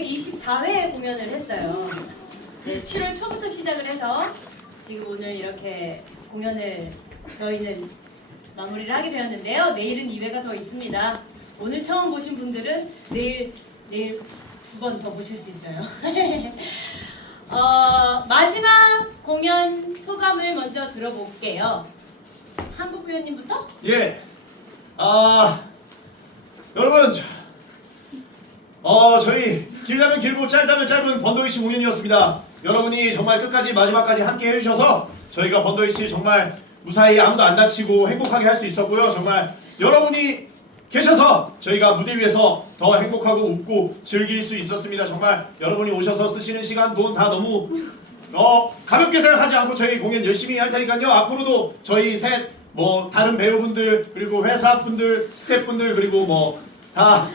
24회 공연을 했어요. 네, 7월 초부터 시작을 해서 지금 오늘 이렇게 공연을 저희는 마무리를 하게 되었는데요. 내일은 2회가 더 있습니다. 오늘 처음 보신 분들은 내일 내일 두 번 더 보실 수 있어요. 어, 마지막 공연 소감을 먼저 들어볼게요. 한국 배우님부터? 예. 아 여러분 저- 어 저희 길다면 길고 짧다면 짧은 번더위치 공연이었습니다. 여러분이 정말 끝까지 마지막까지 함께 해주셔서 저희가 번더위치 정말 무사히 아무도 안 다치고 행복하게 할 수 있었고요. 정말 여러분이 계셔서 저희가 무대 위에서 더 행복하고 웃고 즐길 수 있었습니다. 정말 여러분이 오셔서 쓰시는 시간 돈 다 너무 어 가볍게 생각하지 않고 저희 공연 열심히 할 테니까요. 앞으로도 저희 셋 뭐 다른 배우분들 그리고 회사 분들 스태프분들 그리고 뭐다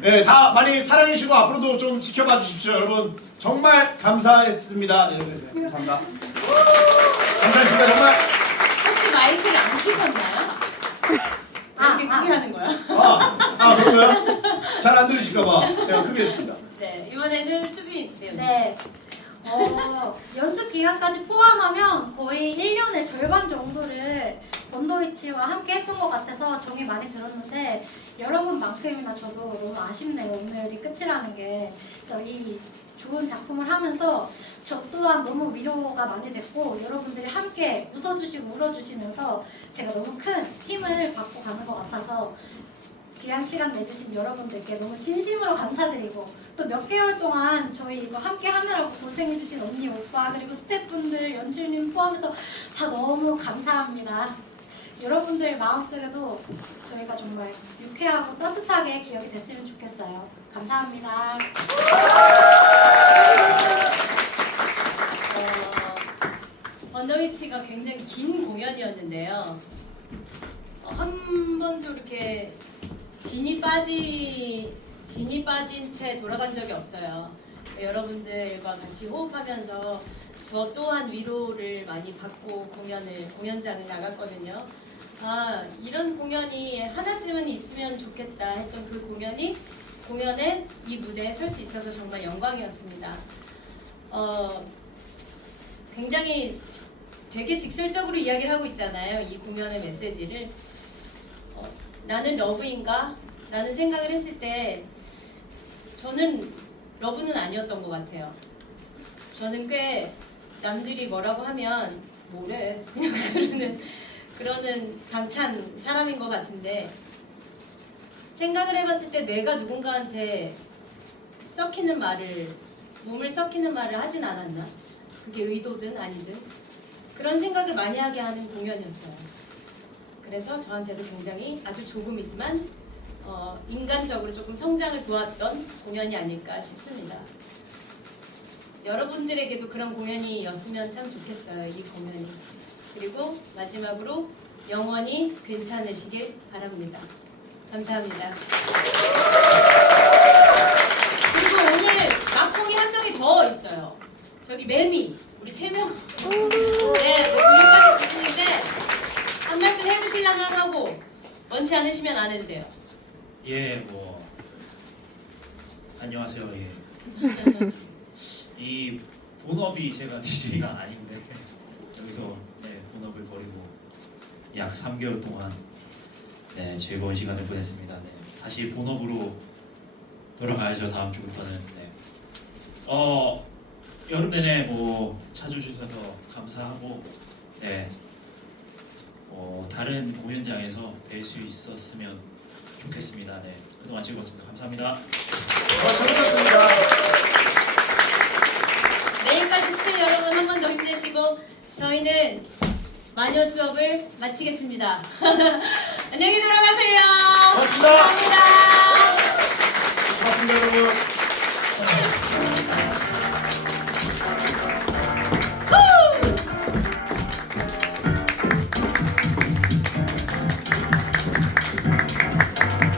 네, 다 많이 사랑해 주시고 앞으로도 좀 지켜봐 주십시오, 여러분. 정말 감사했습니다. 네, 네, 네. 감사합니다. 감사했습니다, 정말. 혹시 마이크를 안 켜셨나요? 이렇게 크게 하는 거야? 아, 아 그런가요? 잘 안 들리실까봐 제가 크게 했습니다. 네, 이번에는 수빈 배우님. 네. 어, 연습 기간까지 포함하면 거의 1년의 절반 정도를 번더위치와 함께 했던 것 같아서 정이 많이 들었는데 여러분만큼이나 저도 너무 아쉽네요. 오늘이 끝이라는 게. 그래서 이 좋은 작품을 하면서 저 또한 너무 위로가 많이 됐고 여러분들이 함께 웃어주시고 울어주시면서 제가 너무 큰 힘을 받고 가는 것 같아서 귀한 시간 내주신 여러분들께 너무 진심으로 감사드리고 또 몇 개월 동안 저희 이거 함께 하느라고 고생해주신 언니, 오빠 그리고 스태프분들, 연출님 포함해서 다 너무 감사합니다. 여러분들 마음속에도 저희가 정말 유쾌하고 따뜻하게 기억이 됐으면 좋겠어요. 감사합니다. 어, 번더위치가 굉장히 긴 공연이었는데요. 어, 한 번도 이렇게 진이 빠지 진이 빠진 채 돌아간 적이 없어요. 네, 여러분들과 같이 호흡하면서 저 또한 위로를 많이 받고 공연을 공연장을 나갔거든요. 아 이런 공연이 하나쯤은 있으면 좋겠다 했던 그 공연이 공연에 이 무대에 설 수 있어서 정말 영광이었습니다. 어, 굉장히 되게 직설적으로 이야기를 하고 있잖아요. 이 공연의 메시지를. 어, 나는 러브인가? 라는 생각을 했을 때 저는 러브는 아니었던 것 같아요. 저는 꽤 남들이 뭐라고 하면 뭐래 그냥 그러는 그러는 당찬 사람인 것 같은데 생각을 해봤을 때 내가 누군가한테 썩히는 말을 몸을 썩히는 말을 하진 않았나? 그게 의도든 아니든 그런 생각을 많이 하게 하는 공연이었어요. 그래서 저한테도 굉장히 아주 조금이지만 어, 인간적으로 조금 성장을 도왔던 공연이 아닐까 싶습니다. 여러분들에게도 그런 공연이었으면 참 좋겠어요. 이 공연이. 그리고 마지막으로 영원히 괜찮으시길 바랍니다. 감사합니다. 그리고 오늘 막공이 한 명이 더 있어요. 저기 매미 우리 최명 네 둘이까지 주시는데 한 말씀 해주실라면 하고 원치 않으시면 안 해도 돼요. 예, 뭐 안녕하세요. 예. 이 본업이 제가 DJ가 아닌데 여기서 네, 본업을 버리고 약 3개월 동안 네, 즐거운 시간을 보냈습니다. 네, 다시 본업으로 돌아가야죠. 다음 주부터는. 네. 어 여름 내내 뭐 찾아주셔서 감사하고 네. 어, 다른 공연장에서 뵐 수 있었으면 좋겠습니다. 네, 그동안 즐거웠습니다. 감사합니다. 어, 잘못했습니다. 내일까지 스틸 여러분 한 번 더 힘내시고 저희는 마녀 수업을 마치겠습니다. 안녕히 돌아가세요. 고맙습니다. 감사합니다.